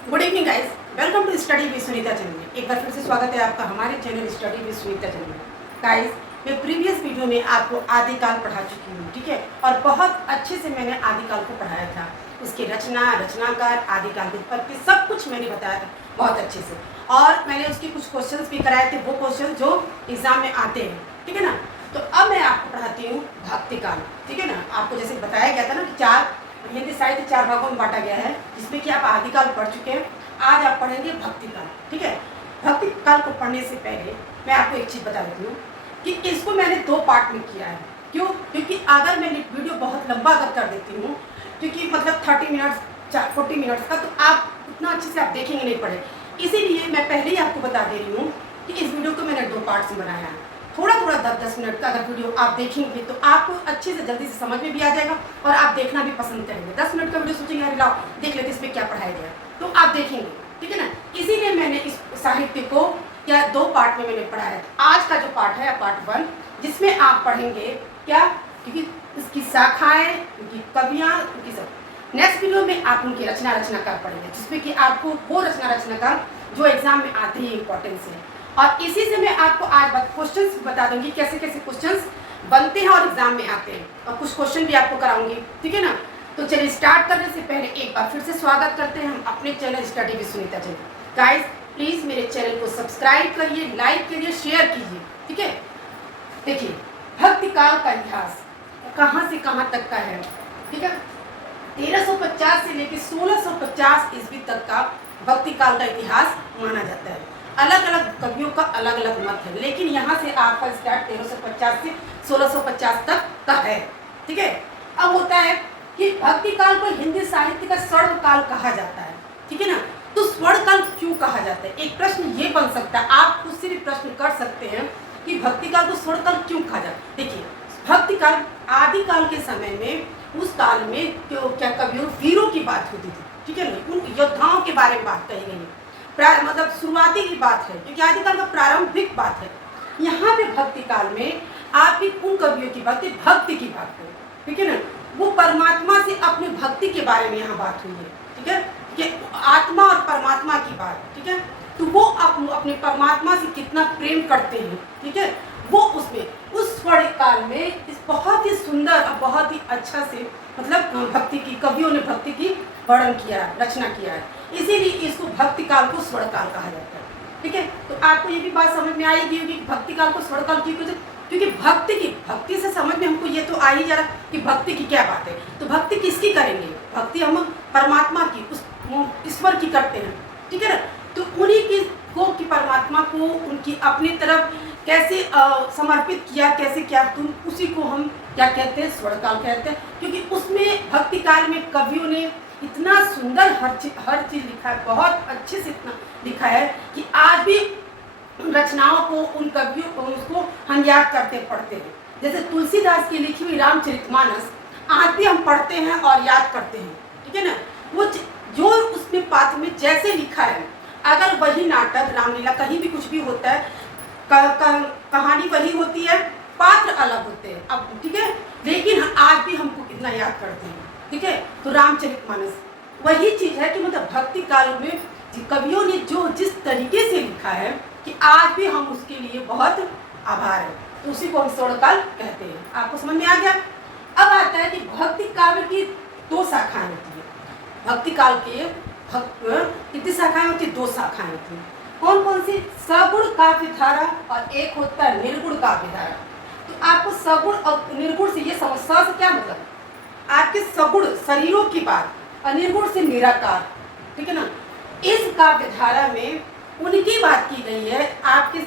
Good evening guys, welcome to study with Sunita channel में। एक बार फिर से स्वागत है आपका हमारे channel study with Sunita channel में। गाइस, मैं प्रीवियस वीडियो में आपको आदिकाल पढ़ा चुकी हूँ, ठीक है, और बहुत अच्छे से मैंने आदिकाल को पढ़ाया था। उसकी रचना, रचनाकार, आदिकाल की उत्पत्ति सब कुछ मैंने बताया था बहुत अच्छे से। और मैंने उसके कुछ क्वेश्चंस भी कराए थे, वो क्वेश्चन जो एग्जाम में आते हैं, ठीक है ना। तो अब मैं आपको पढ़ाती हूँ भक्तिकाल, ठीक है ना। आपको जैसे बताया गया था ना कि चार हिंदी साहित्य 4 भागों में बांटा गया है, जिसमें कि आप आदिकाल पढ़ चुके हैं। आज आप पढ़ेंगे भक्तिकाल, ठीक है। भक्तिकाल को पढ़ने से पहले मैं आपको एक चीज़ बता देती हूँ कि इसको मैंने 2 पार्ट में किया है। क्यों? क्योंकि अगर मैं वीडियो बहुत लंबा अगर कर देती हूँ, क्योंकि मतलब 30 मिनट्स 40 मिनट्स का, तो आप उतना अच्छे से आप देखेंगे नहीं पड़े। इसीलिए मैं पहले ही आपको बता दे रही हूँ कि इस वीडियो को मैंने 2 पार्ट्स में बनाया है। थोड़ा 10-10 मिनट का अगर वीडियो आप देखेंगे तो आपको अच्छे से जल्दी से समझ में भी आ जाएगा और आप देखना भी पसंद करेंगे। 10 मिनट का वीडियो सोचेंगे अरे लाओ देख लेते इसमें क्या पढ़ाया गया, तो आप देखेंगे, ठीक है ना। इसीलिए मैंने इस साहित्य को क्या 2 पार्ट में मैंने पढ़ाया था। आज का जो पार्ट है पार्ट 1, जिसमें आप पढ़ेंगे क्या, क्योंकि इसकी शाखाएं, उनकी कवियाँ, उनकी सब। नेक्स्ट वीडियो में आप उनकी रचनाकार पढ़ेंगे, जिसमें कि आपको वो रचनाकार जो एग्जाम में आते ही इंपॉर्टेंस है। और इसी से मैं आपको आज क्वेश्चंस बता दूंगी, कैसे कैसे क्वेश्चंस बनते हैं और एग्जाम में आते हैं, और कुछ क्वेश्चन भी आपको कराऊंगी, ठीक है ना। तो चलिए स्टार्ट करने से पहले एक बार फिर से स्वागत करते हैं हम अपने channel study with Sunita channel. Guys, please मेरे चैनल को सब्सक्राइब करिए, लाइक करिए, शेयर कीजिए, ठीक है। देखिए, भक्तिकाल का इतिहास कहाँ से कहाँ तक का है, ठीक है। 1350 से लेकर 1650 ईस्वी तक का भक्तिकाल का इतिहास माना जाता है। अलग अलग कवियों का अलग अलग मत है, लेकिन यहाँ से आपका स्टार्ट 1350 से 1650 तक का है, ठीक है। अब होता है कि भक्तिकाल को हिंदी साहित्य का स्वर्ण काल कहा जाता है, ठीक है ना। तो स्वर्ण काल क्यों कहा जाता है, एक प्रश्न ये बन सकता है, आप खुद से भी प्रश्न कर सकते हैं कि भक्तिकाल को स्वर्ण काल क्यों कहा जाता है। देखिए, भक्तिकाल आदिकाल के समय में, उस काल में क्या कवियों वीरों की बात होती थी, ठीक है ना, उन योद्धाओं के बारे में बात कही गई है। मतलब शुरुआती की बात है, क्योंकि आदिकाल का प्रारंभिक बात है। यहाँ पे भक्ति काल में आप भी उन कवियों की बात है, भक्ति की बात है, ठीक है ना। वो परमात्मा से अपनी भक्ति के बारे में यहाँ बात हुई है, ठीक है, कि आत्मा और परमात्मा की बात, ठीक है। तो वो अपने परमात्मा से कितना प्रेम करते हैं, ठीक है। वो उसमें उस स्वर्ण काल में इस बहुत ही सुंदर और बहुत ही अच्छा से मतलब भक्ति की कवियों ने भक्ति की वर्णन किया, रचना किया है। इसीलिए इसको भक्ति काल को स्वर्ण काल कहा जाता है, ठीक है। तो आपको ये भी बात समझ में आएगी कि भक्ति काल को स्वर्ण काल क्यों, क्योंकि भक्ति से समझ में हमको ये तो आ ही जा रहा कि भक्ति की क्या बात है। तो भक्ति किसकी करेंगे, भक्ति हम परमात्मा की, उस ईश्वर की करते हैं, ठीक है ना। तो उन्हीं की को कि परमात्मा को उनकी अपनी तरफ कैसे समर्पित किया, कैसे क्या, तुम उसी को हम क्या कहते हैं, स्वर्ण काल कहते हैं। क्योंकि उसमें भक्ति काल में कवियों ने इतना सुंदर हर चीज़ लिखा है, बहुत अच्छे से इतना लिखा है कि आज भी उन रचनाओं को, उन कवियों को, उसको हम याद करते पढ़ते हैं। जैसे तुलसीदास की लिखी हुई रामचरितमानस आज भी हम पढ़ते हैं और याद करते हैं, ठीक है ना। वो जो उसमें पात्र में जैसे लिखा है, अगर वही नाटक रामलीला कहीं भी कुछ भी होता है, कहानी वही होती है, पात्र अलग होते हैं, अब ठीक है, लेकिन आज भी हमको कितना याद करते हैं, ठीक है। तो रामचरितमानस वही चीज है कि मतलब भक्ति काल में कवियों ने जो जिस तरीके से लिखा है कि आज भी हम उसके लिए बहुत आभार है, तो उसी को हम स्वर्ण काल कहते हैं। आपको समझ में आ गया। अब आता है कि भक्ति काल की 2 शाखाएं होती है। भक्ति काल के कितनी शाखाएं होती है, 2 शाखाएं होती हैं। कौन कौन सी, सगुण काव्य धारा और एक होता है निर्गुण काव्य धारा। तो आपको सगुण और निर्गुण से ये समस्या से क्या मतलब, आपके सगुण शरीरों की बात और निर्गुण से निराकार, ठीक है ना। इस काव्य धारा में उनकी बात की गई है, आपके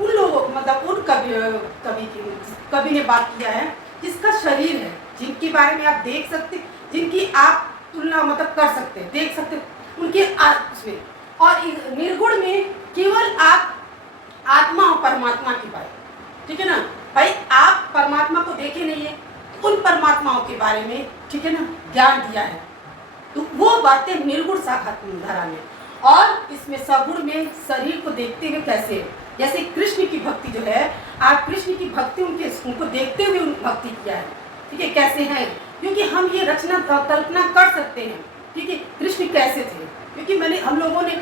उन लोगों मतलब उन कवि ने बात किया है जिसका शरीर है, जिनके बारे में आप देख सकते, जिनकी आप तुलना मतलब कर सकते, देख सकते उनके उसमें। और निर्गुण में केवल आप आत्मा और परमात्मा की बात, ठीक है ना। भाई आप परमात्मा को देखे नहीं है, उन परमात्माओं के बारे में, ठीक है ना, ज्ञान दिया है, तो वो बातें निर्गुण शाखा धारा में। और इसमें सगुण में शरीर को देखते हुए कैसे, जैसे कृष्ण की भक्ति जो है, आप कृष्ण की भक्ति उनको देखते हुए उनकी भक्ति किया है, ठीक है, कैसे हैं, क्योंकि हम ये रचना कल्पना कर सकते हैं, ठीक है, कृष्ण कैसे थे, क्योंकि क्योंकि हम लोगों ने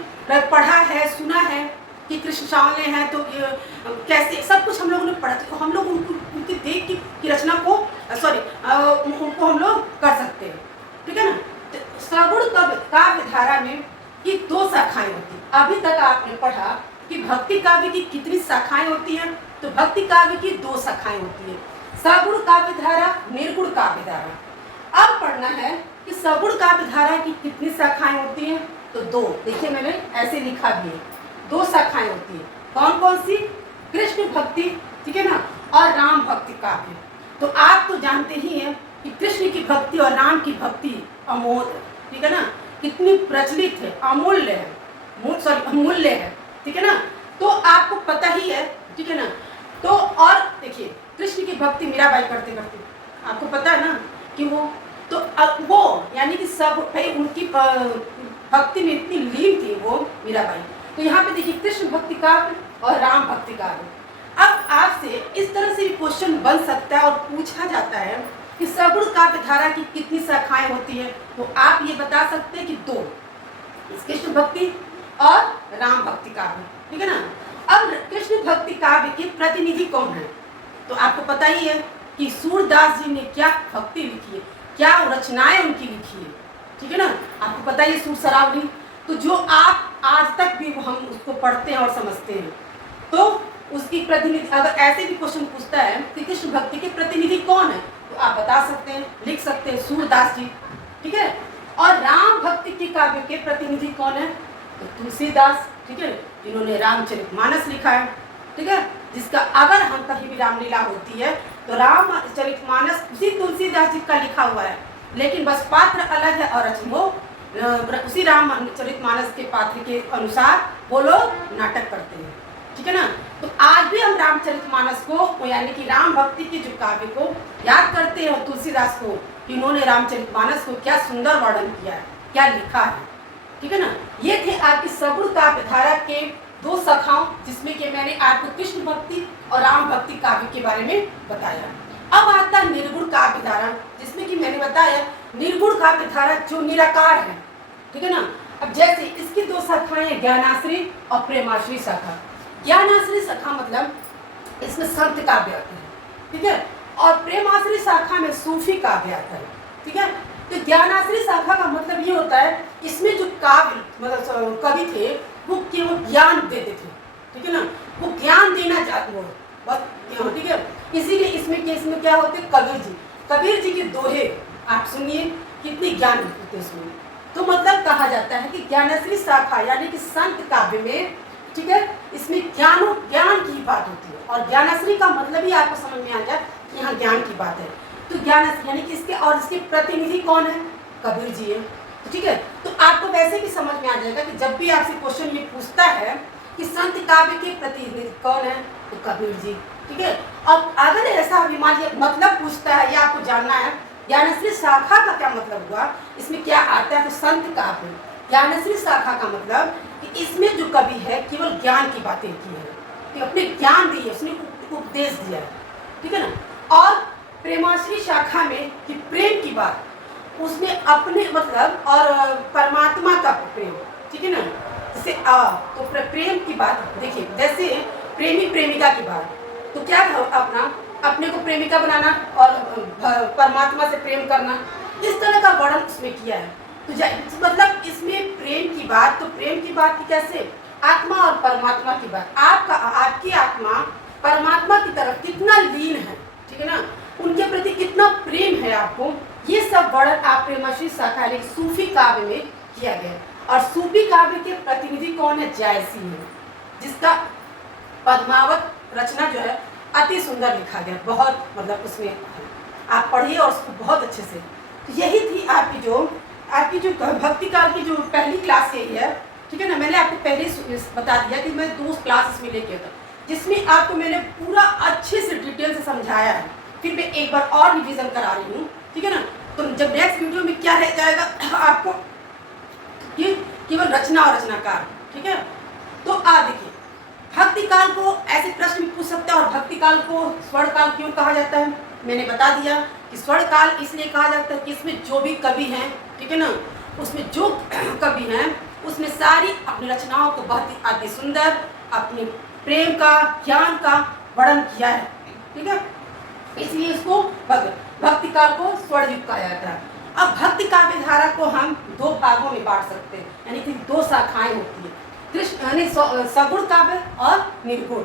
पढ़ा है, सुना है कि कृष्ण सांवले हैं, तो कैसे सब कुछ हम लोगों ने पढ़ा, तो हम लोग उनकी देख की रचना को उनको हम लोग कर सकते हैं, ठीक है ना। तो सगुण काव्य धारा में ये 2 शाखाएं होती हैं। अभी तक आपने पढ़ा कि भक्ति काव्य की कितनी शाखाएं होती हैं, तो भक्ति काव्य की 2 शाखाएं होती हैं, सगुण काव्य धारा, निर्गुण काव्य धारा। अब पढ़ना है कि सगुण काव्य धारा की कितनी शाखाएं होती हैं, तो 2। देखिए मैंने ऐसे लिखा भी है, 2 शाखाएं होती है। कौन कौन सी? कृष्ण भक्ति, ठीक है ना, और राम भक्ति काव्य। तो आप तो जानते ही हैं कि कृष्ण की भक्ति और राम की भक्ति अमोल है, ठीक है ना, कितनी प्रचलित है, अमूल्य है, अमूल्य है, ठीक है ना। तो आपको पता ही है, ठीक है ना। तो और देखिए कृष्ण की भक्ति मीराबाई करते करते आपको पता है ना कि वो यानी कि सब भाई उनकी भक्ति में इतनी लीन थी वो मीराबाई। तो यहाँ पे देखिए कृष्ण भक्ति काव्य और राम भक्ति काव्य। अब आपसे इस तरह से क्वेश्चन बन सकता है और पूछा जाता है कि सगुण काव्य धारा की कितनी शाखाएं होती है, तो आप ये बता सकते हैं कि 2, कृष्ण भक्ति और राम भक्ति काव्य, ठीक है ना। अब कृष्ण भक्ति काव्य के प्रतिनिधि कौन है, तो आपको पता ही है कि सूरदास जी ने क्या भक्ति लिखी है, क्या रचनाएं उनकी लिखी है, ठीक है ना। आपको पता ही है सूर सरावली, तो जो आप आज तक भी हम उसको पढ़ते हैं और समझते हैं। तो उसकी प्रतिनिधि, अगर ऐसे भी क्वेश्चन पूछता है कि कृष्ण भक्ति के प्रतिनिधि कौन है, तो आप बता सकते हैं, लिख सकते हैं सूरदास जी, ठीक है। और राम भक्ति के काव्य के प्रतिनिधि कौन है, तो तुलसीदास, ठीक है, जिन्होंने रामचरितमानस लिखा है, ठीक है, जिसका अगर हम कहीं भी रामलीला होती है तो रामचरितमानस उसी तुलसीदास जी का लिखा हुआ है, लेकिन बस पात्र अलग है और वो उसी रामचरितमानस के पात्र के अनुसार वो लोग नाटक करते हैं, ठीक है ना। तो आज भी हम रामचरितमानस को यानी कि राम भक्ति के जो काव्य को याद करते हैं, तुलसीदास को, इन्होंने रामचरितमानस को क्या सुंदर वर्णन किया है, क्या लिखा है, ठीक है ना। ये थे आपकी सगुण काव्य धारा के 2 शाखाओं, जिसमें कि मैंने आपको कृष्ण भक्ति और राम भक्ति काव्य के बारे में बताया। अब आता है निर्गुण काव्य धारा, जिसमें कि मैंने बताया निर्गुण काव्य धारा जो निराकार है, ठीक है ना। अब जैसे इसकी 2 शाखाएं हैं, ज्ञानाश्री और प्रेमाश्री शाखा। ज्ञानाश्री शाखा मतलब इसमें संत काव्य आते हैं, ठीक है, और प्रेमाश्री शाखा में सूफी काव्य आता है, ठीक है। तो ज्ञानाश्री शाखा का मतलब ये होता है इसमें जो काव्य मतलब कवि थे वो केवल ज्ञान देते थे, ठीक है ना, वो ज्ञान देना चाहते हो बस, ठीक है। इसीलिए इसमें क्या होते हैं, कबीर जी के दोहे आप सुनिए कितनी ज्ञान होते हैं इसमें। तो मतलब कहा जाता है कि ज्ञानाश्री शाखा यानी कि संत काव्य में, ठीक है, इसमें ज्ञान की बात होती है, और ज्ञानाश्री का मतलब ही आपको समझ में आ जाए यहाँ ज्ञान की बात है। तो ज्ञानाश्री यानी कि इसके प्रतिनिधि कौन है, कबीर जी है, ठीक है। तो आपको वैसे भी समझ में आ जाएगा कि जब भी आपसे क्वेश्चन ये पूछता है कि संत काव्य के प्रतिनिधि कौन है, तो कबीर जी, ठीक है। अब अगर ऐसा मतलब पूछता है या आपको जानना है ज्ञानाश्री शाखा का क्या मतलब हुआ, इसमें क्या आता है, तो संत काव्य ज्ञानाश्री शाखा का मतलब कि इसमें जो कवि है केवल ज्ञान की बातें की है, कि अपने ज्ञान दी है, उसने उपदेश दिया है, ठीक है ना। और प्रेमाश्री शाखा में कि प्रेम की बात, उसमें अपने मतलब और परमात्मा का प्रेम, ठीक है ना। जैसे तो प्रेम की बात देखिए, जैसे प्रेमी प्रेमिका की बात, तो क्या अपने को प्रेमिका बनाना और परमात्मा से प्रेम करना, इस तरह का वर्णन उसमें किया है। तो मतलब इसमें प्रेम की बात, तो प्रेम की बात की कैसे, आत्मा और परमात्मा की बात, आपकी आत्मा परमात्मा की तरफ कितना लीन है, ठीक है ना, उनके प्रति कितना प्रेम है आपको, ये सब वर्णन आप प्रेमाश्री शाखा यानी सूफी काव्य में किया गया। और सूफी काव्य के प्रतिनिधि कौन है, जायसी है, जिसका पद्मावत रचना जो है अति सुंदर लिखा गया, बहुत मतलब उसमें आप पढ़िए और उसको बहुत अच्छे से। तो यही थी आपकी जो भक्ति काल की जो पहली क्लास यही है, ठीक है ना। मैंने आपको पहले बता दिया कि मैं 2 क्लास इसमें लेके आता, जिसमें आपको मैंने पूरा अच्छे से डिटेल से समझाया है। फिर मैं एक बार और रिवीजन करा रही हूँ, ठीक है ना। तो जब नेक्स्ट वीडियो में क्या रह जाएगा आपको कि केवल रचना और रचनाकार, ठीक है। तो देखिए भक्ति काल को ऐसे प्रश्न भी पूछ सकते हैं, और भक्ति काल को स्वर्ण काल क्यों कहा जाता है, मैंने बता दिया कि स्वर्ण काल इसलिए कहा जाता है कि इसमें जो भी कवि हैं, ठीक है ना, उसमें जो कवि हैं उसमें सारी अपनी रचनाओं को बहुत ही अति सुंदर अपने प्रेम का, ज्ञान का वर्णन किया है। ठीक है, इसलिए इसको भक्ति काल को स्वर्ण युग कहा जाता है। अब भक्ति काव्य धारा को हम दो भागों में बांट सकते हैं, यानी कि दो शाखाएं होती है, कृष्ण यानी सगुण काव्य और निर्गुण।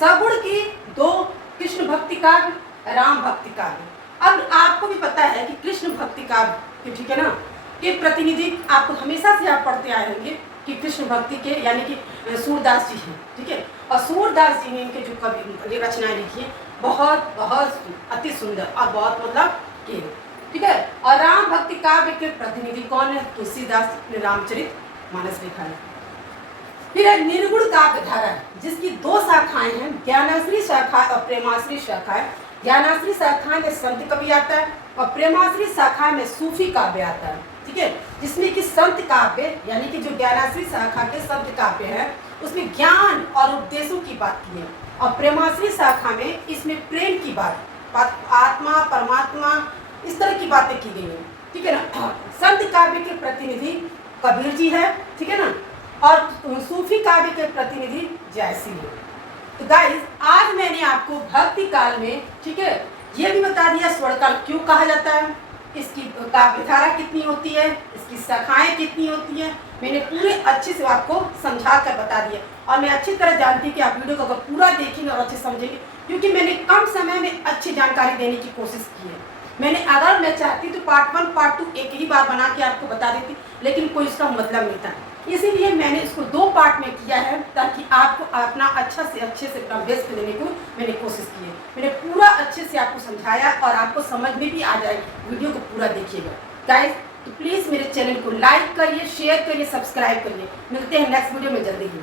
सगुण की दो, कृष्ण भक्ति काव्य, राम भक्ति काव्य। अब आपको भी पता है कि कृष्ण भक्ति काव्य, ठीक है ना, के प्रतिनिधि आपको हमेशा से आप पढ़ते आए होंगे कि कृष्ण भक्ति के यानी कि सूरदास जी हैं। ठीक है, और सूरदास जी ने इनके जो कवि रचनाएं लिखी है बहुत बहुत अति सुंदर और बहुत मतलब के। ठीक है, और राम भक्ति काव्य के प्रतिनिधि कौन है? तुलसीदास ने रामचरित मानस लिखा है। फिर है निर्गुण काव्य धारा, जिसकी दो शाखाएं हैं, ज्ञानाश्री शाखा और प्रेमाश्री शाखा है। ज्ञानाश्री शाखा में संत कवि आता है और प्रेमाश्री शाखा में सूफी काव्य आता है। ठीक है, जिसमें कि संत काव्य यानी कि जो ज्ञानाश्री शाखा के संत काव्य है उसमें ज्ञान और उपदेशों की बात की है, और प्रेमाश्री शाखा में इसमें प्रेम की बात, आत्मा परमात्मा इस तरह की बातें की गई हैं। ठीक है ना, संत काव्य के प्रतिनिधि कबीर जी है। ठीक है ना, और सूफी काव्य के प्रतिनिधि जयसी है। तो गाइस, आज मैंने आपको भक्ति काल में, ठीक है, ये भी बता दिया स्वर्ण काल क्यों कहा जाता है, इसकी काव्य धारा कितनी होती है, इसकी शाखाएं कितनी होती है, मैंने पूरे अच्छे से आपको समझा कर बता दिया। और मैं अच्छी तरह जानती हूँ कि आप वीडियो को अगर पूरा देखेंगे और अच्छे समझेंगे, क्योंकि मैंने कम समय में अच्छी जानकारी देने की कोशिश की है। मैंने अगर मैं चाहती तो पार्ट 1 पार्ट 2 एक ही बार बना के आपको बता देती, लेकिन कोई इसका मतलब नहीं था, इसीलिए मैंने इसको 2 पार्ट में किया है, ताकि आपको अपना अच्छे से अपना बेस्ट देने को मैंने कोशिश की है। मैंने पूरा अच्छे से आपको समझाया और आपको समझ में भी आ जाएगी, वीडियो को पूरा देखिएगा गाइस। तो प्लीज़ मेरे चैनल को लाइक करिए, शेयर करिए, सब्सक्राइब करिए। मिलते हैं नेक्स्ट वीडियो में जल्दी ही।